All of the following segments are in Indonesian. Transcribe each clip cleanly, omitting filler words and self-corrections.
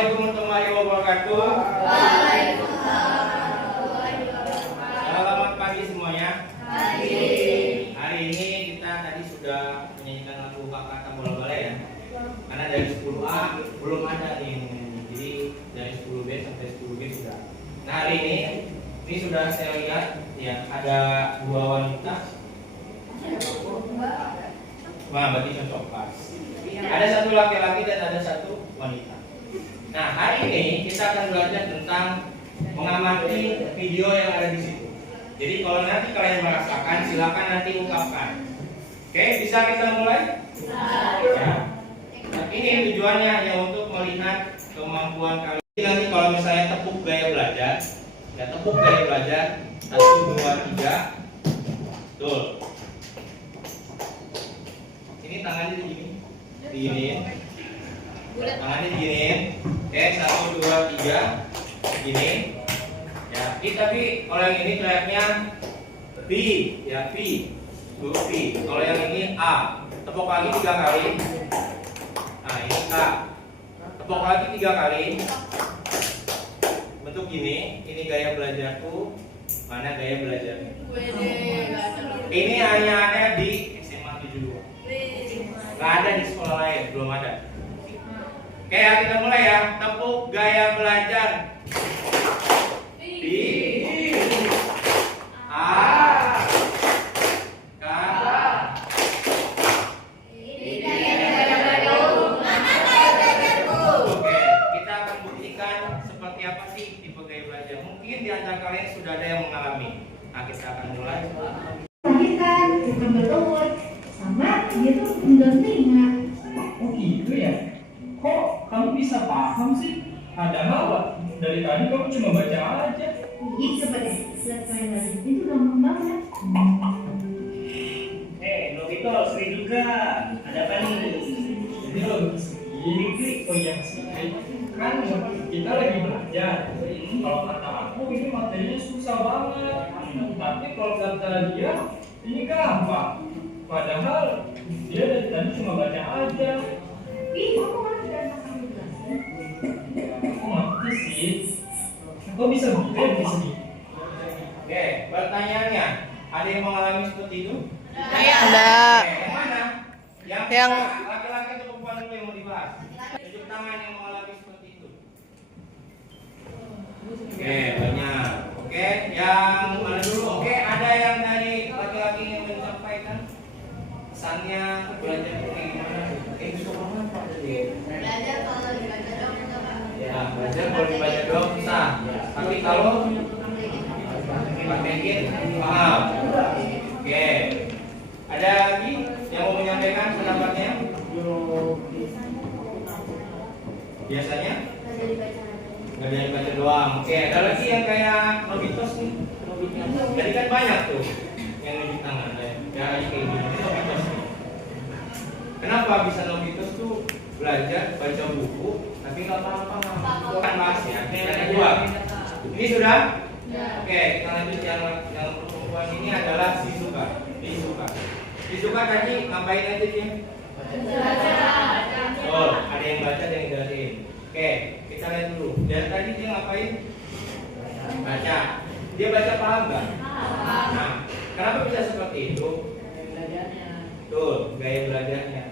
Assalamualaikum warahmatullahi wabarakatuh. Selamat pagi semuanya. Hari ini kita tadi sudah menyanyikan lagu Kakak Bola Balai ya. Karena dari 10A belum ada nih. Jadi dari 10B sampai 10B sudah. Nah hari ini sudah saya lihat ya ada 2 wanita. Wah, berarti cocok pas. Ada 1 laki-laki dan ada 1 wanita. Nah, hari ini kita akan belajar tentang mengamati video yang ada di situ. Jadi kalau nanti kalian merasakan, silakan nanti ungkapkan. Oke, bisa kita mulai? Ya. Nah, ini tujuannya hanya untuk melihat kemampuan kalian. Nanti kalau misalnya tepuk gaya belajar, ya tepuk gaya belajar 1, 2, 3. Tuh. Ini tangannya diginiin. Tangannya diginiin. Oke, 1, 2, 3. Gini. Ya, tapi kalau yang ini teriaknya B, ya B. Tuh B. Kalau yang ini A. Tepuk lagi 3 kali. Nah, ini K. Tepuk lagi 3 kali. Bentuk gini. Ini gaya belajarku. Mana gaya belajarnya? Ini hanya ada di SMA 72. Gak ada di sekolah lain, belum ada. Oke ya, kita mulai ya. Tepuk gaya belajar. B, A, K. Oke, kita akan buktikan seperti apa sih tipe gaya belajar. Mungkin di antara kalian sudah ada yang mengalami. Nah, kita akan mulai. Melahirkan, bukan bertelur, sama dia tuh enggak telinga. Oh gitu ya? Kok kamu bisa paham sih? Padahal dari tadi kamu cuma baca aja. Iya, seperti itu gampang banget. Novito, Sri juga. Ada apa nih? Jadi lo begini klik. Oh iya sih. Kan kita lagi belajar. Kalau kata aku ini materinya susah banget. Tapi kalau kata dia ini gampang. Padahal dia dari tadi cuma baca aja. Ih, kamu kan udah makan juga. Aku ngerti sih. Kok bisa begitu di sini? Oke, pertanyaannya, ada yang mengalami seperti itu? Ada. Oke, yang mana? Yang laki-laki atau perempuan dulu yang mau dibahas? Tunjuk tangan yang mengalami seperti itu. Oke, banyak. Oke, yang mana dulu? Oke, ada yang dari laki-laki yang menyampaikan pesannya belajar kayak gimana? Susah banget Pak tadi. Belajar kalau dibaca doang bisa Pak. Ya, belajar kalau dibaca doang susah. Tapi kalau praktekin paham. Oke. Ada lagi yang mau menyampaikan pendapatnya? Biasanya? Nggak jadi baca doang. Oke, ada lagi yang kayak Nobitos nih. Jadi kan banyak tuh yang nunjuk tangan. Ya, kayak gini. Ini Nobitos nih. Kenapa bisa Nobitos tuh belajar baca buku tapi nggak paham-paham? Kan bahas ya. Yang kedua. Ini sudah? Oke, kita lanjut yang perempuan ini adalah Shizuka. Shizuka tadi ngapain aja dia? Oh, ada yang baca, ada yang jelasin. Oke, kita lihat dulu. Dari tadi dia ngapain? Baca. Dia baca paham nggak? Nah, kenapa bisa seperti itu? Tuh, gaya belajarnya.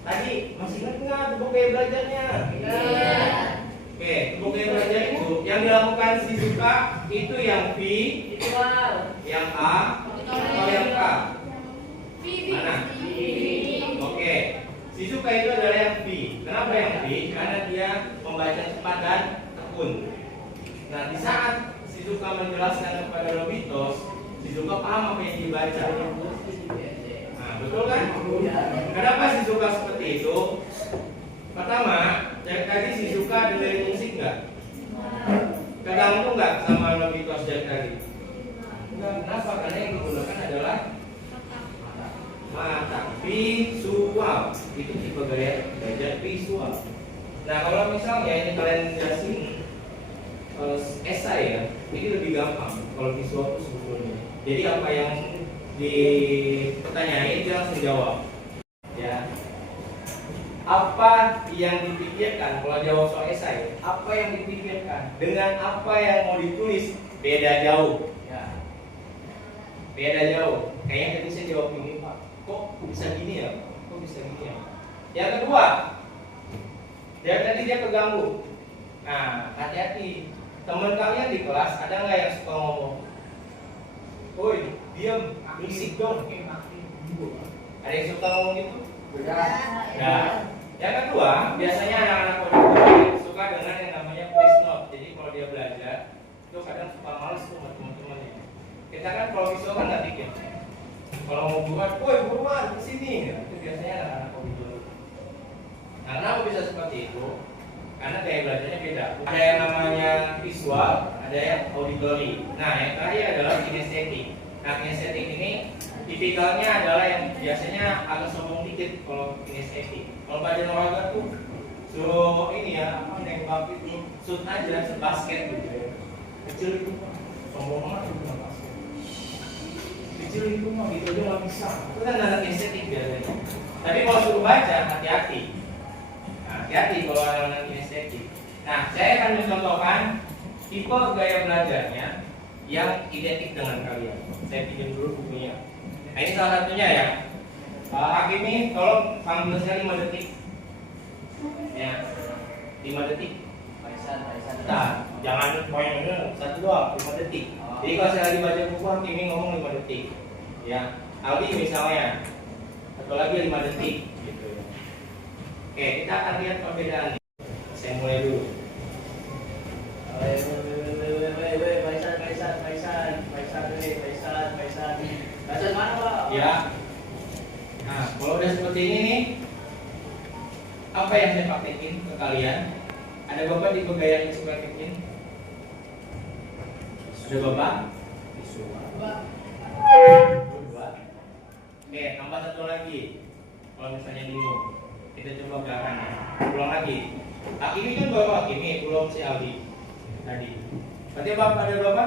Tadi masih ingat nggak tepuk gaya belajarnya? Oke, tepuk gaya belajar itu yang dilakukan Shizuka itu yang V, yang A, atau yang K? Mana? Oke, Shizuka itu adalah yang V. Kenapa yang V? Karena dia membaca cepat dan tekun. Nah, di saat Shizuka menjelaskan kepada Nobitos, Shizuka paham apa yang dibaca. Nah, betul kan? Kenapa Shizuka seperti itu? Pertama, dari tadi Shizuka dengerin musik nggak? Terganggu nggak sama Nobitos dari tadi? Enggak. Kenapa? Karena yang digunakan adalah mata visual. Itu tipe gaya belajar visual. Nah, kalau misalnya ini kalian jelasin esai ya, ini lebih gampang kalau visual itu sebetulnya. Jadi apa yang dipertanyain dia langsung jawab. Ya. apa yang dipikirkan kalau jawab soal esai, apa yang dipikirkan dengan apa yang mau ditulis beda jauh. Ya. Beda jauh. Kayaknya tadi saya jawab ini Pak, kok bisa gini ya? Kok bisa gini ya? Yang kedua, dari tadi dia keganggu. Nah, hati-hati. Teman kalian di kelas ada nggak yang suka ngomong? Woi, diam, berisik dong. Ada yang suka ngomong gitu? Ya. Yang kedua, biasanya anak-anak kode suka dengan yang namanya voice note. Jadi kalau dia belajar, itu kadang suka males tuh sama teman-temannya. Kita kan kalau visual kan nggak bikin. Kalau mau buat, woi buruan kesini. Itu biasanya anak-anak kode. Nah, kenapa bisa seperti itu? Karena gaya belajarnya beda. Ada yang namanya visual, ada yang auditory. Nah, yang terakhir adalah kinestetik. Nah, kinestetik ini tipikalnya adalah yang biasanya agak sombong dikit kalau kinestetik. Kalau pelajaran olahraga tuh suruh ini ya, apa nembak itu, shoot aja, basket gitu ya. Kecil itu mah, sombong banget itu mah basket. Kecil itu mah gitu aja nggak bisa. Itu kan anak kinestetik biasanya. Tapi kalau suruh baca, hati-hati. Hati-hati kalau anak kinestetik. Nah, saya akan mencontohkan tipe gaya belajarnya yang identik dengan kalian. Saya pinjam dulu bukunya. Nah, ini salah satunya ya. Hakim ini tolong panggil saya 5 detik. Ya, 5 detik. Nah, jangan poinnya 1 doang, 5 detik. Jadi kalau saya lagi baca buku, Hakim ini ngomong 5 detik. Ya, Aldi misalnya, satu lagi 5 detik. Gitu. Oke, kita akan lihat perbedaan nih. Saya mulai dulu. Bacaan mana Pak? Ya. Nah, kalau udah seperti ini nih, apa yang saya praktekin ke kalian? Ada bapak di gaya yang saya praktekin? Ada bapak? Dua. Oke, tambah satu lagi. Kalau misalnya bingung, kita coba gerakannya. Ulang lagi. Hakimi kan bapak Hakimi, belum si Aldi tadi. Berarti bapak ada berapa?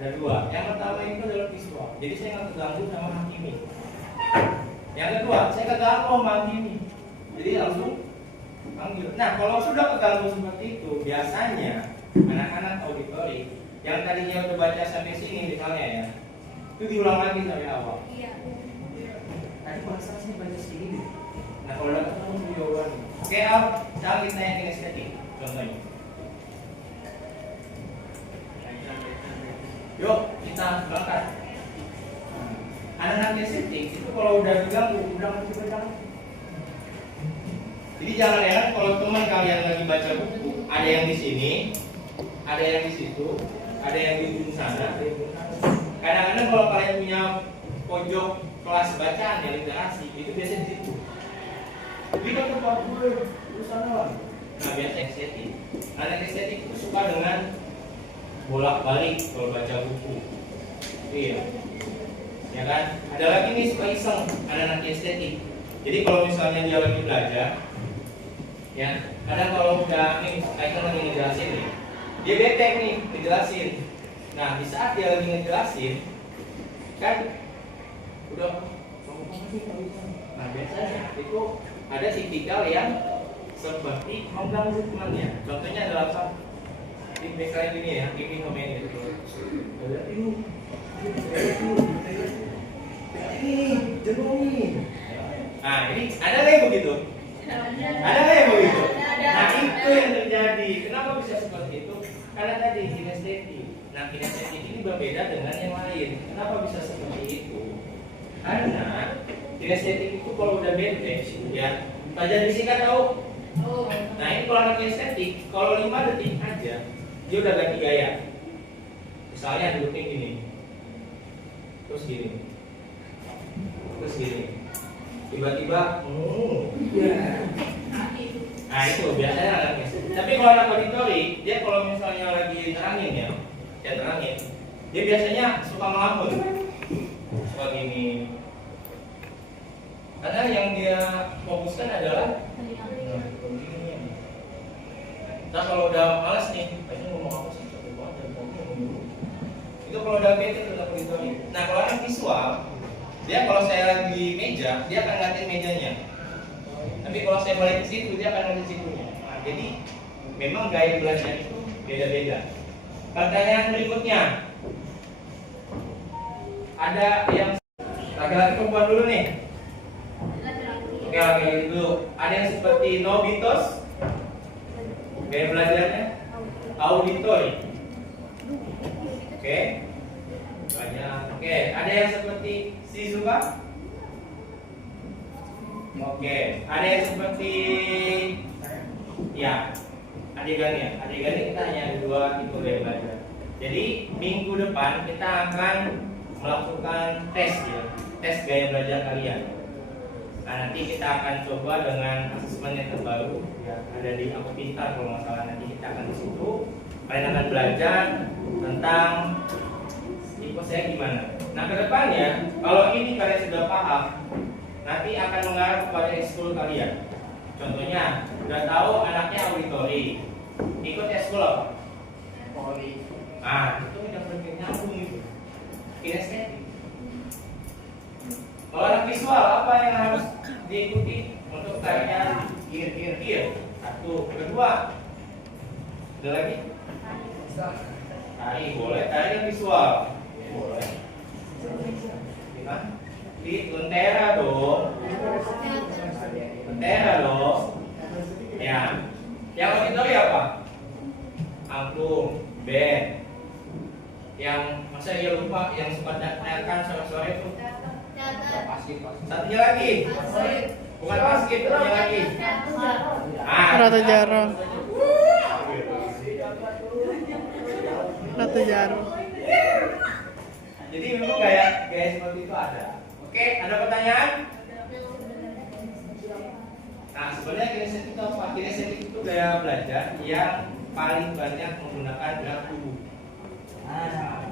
Ada 2. Yang pertama itu adalah visual. Jadi saya nggak terganggu sama Hakimi. Yang kedua, saya keganggu sama Hakimi. Jadi langsung panggil. Nah, kalau sudah keganggu seperti itu, biasanya anak-anak auditori yang tadinya udah baca sampai sini misalnya ya, itu diulang lagi sampai awal. Iya. Tadi bahasa saya baca segini. Nah, kalau dapat langsung jawaban. Oke, Al, sekarang kita yang kinestetik. Contohnya. Yuk, kita berangkat. Anak-anak kinestetik itu kalau udah diganggu, udah mesti berjalan. Jadi jangan heran kalau teman kalian lagi baca buku, ada yang di sini, ada yang di situ, ada yang di ujung sana, ada yang di sana. Kadang-kadang kalau kalian punya pojok kelas bacaan ya literasi, itu biasanya di situ. Jadi kan tempat dulu, di sana lah. Nah, biasa estetik. Anak estetik itu suka dengan bolak-balik kalau baca buku. Iya. Ya kan? Ada lagi nih suka iseng anak-anak estetik. Jadi kalau misalnya dia lagi belajar, ya, kadang kalau udah nih Aikan lagi ngejelasin nih, dia bete nih ngejelasin. Nah, di saat dia lagi ngejelasin, kan udah nah biasanya itu ada tipikal yang seperti mengganggu temannya. Contohnya adalah apa? Di backline ini ya, ini komen gitu. Ini jenuh nih. Nah, ini ada nggak yang begitu? Ada nggak yang begitu? Nah, itu yang terjadi. Kenapa bisa seperti itu? Karena tadi kinestetik. Nah, kinestetik ini berbeda dengan yang lain. Kenapa bisa seperti itu? Karena kinestetik itu kalau udah bete, ya, pelajaran fisika tahu. Nah, ini kalau anak kinestetik, kalau 5 detik aja, dia udah ganti gaya. Misalnya duduknya gini, terus gini, terus gini. Tiba-tiba, nah itu biasanya anak kinestetik. Tapi kalau anak auditori, dia kalau misalnya lagi terangin ya, dia terangin, dia biasanya suka ngelamun, suka gini. Karena yang dia fokuskan adalah nah kalau udah malas nih, kayaknya ngomong apa sih, capek banget dan ngomong dulu. Itu kalau udah bete tetap auditori. Nah kalau anak visual, dia kalau saya lagi meja, dia akan ngatin mejanya. Nah Tapi kalau saya balik ke situ, dia akan ada situnya. Nah, jadi memang gaya belajar itu beda-beda. Pertanyaan berikutnya, ada yang laki-laki perempuan dulu nih. Oke, laki-laki dulu. Ada yang seperti Nobitos, gaya belajarnya auditory. Oke, banyak. Oke, ada yang seperti Shizuka. Oke, ada yang seperti ya adegannya. Adegannya kita hanya ada 2 tipe gaya belajar. Jadi minggu depan kita akan melakukan tes ya, tes gaya belajar kalian. Nah, nanti kita akan coba dengan asesmen yang terbaru ya, ada di Aku Pintar kalau nggak salah. Nanti kita akan di situ. Kalian akan belajar tentang tipe saya gimana. Nah, kedepannya kalau ini kalian sudah paham, nanti akan mengarah kepada ekskul kalian. Contohnya, udah tahu anaknya auditori, ikut ekskul apa? Poli. Ah, itu udah nyambung itu. Kinestetik. Kalau anak visual, apa yang harus diikuti untuk tarian kir? Satu, kedua, ada lagi? Tari boleh, tari yang visual boleh. Gimana? Di lentera dong. Lentera dong. Ya. Yang auditori apa? Angklung, band. Yang masa dia lupa yang suka teriakan sore-sore itu. Satunya lagi. Bukan basket, satunya lagi. Ratu Jaro. Ratu Jaro. Jadi memang gaya seperti itu ada. Oke, ada pertanyaan? Nah, sebenarnya kinestetik itu apa? Kinestetik itu gaya belajar yang paling banyak menggunakan gerak tubuh.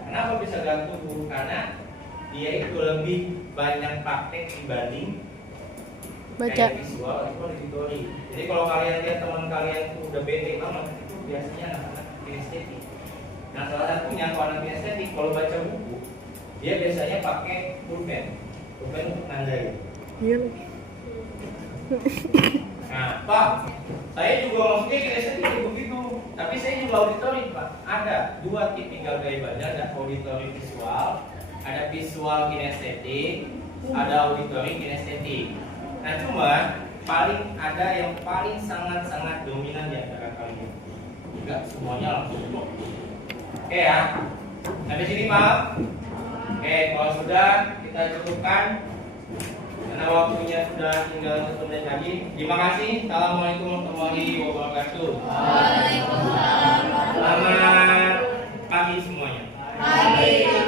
Kenapa bisa gerak tubuh? Karena dia itu lebih banyak praktek dibanding Baca. kayak visual itu auditori. Jadi kalau kalian lihat teman kalian itu udah bete banget, itu biasanya anak-anak kinestetik. Nah, salah satunya kalau anak kinestetik kalau baca buku, dia biasanya pakai pulpen untuk nandai. Iya. Nah, Pak, saya juga maksudnya kinestetik begitu, tapi saya juga auditori, Pak. Ada 2 tipikal gaya belajar, ada auditori visual, ada visual kinestetik, ada auditori kinestetik. Nah, cuma paling ada yang paling sangat-sangat dominan di antara kalian. Enggak semuanya langsung. Oke ya. Sampai sini, Pak. Oke, kalau sudah kita cukupkan karena waktunya sudah tinggal 1 menit lagi. Terima kasih. Assalamualaikum warahmatullahi wabarakatuh. Waalaikumsalam. Selamat pagi semuanya. Pagi.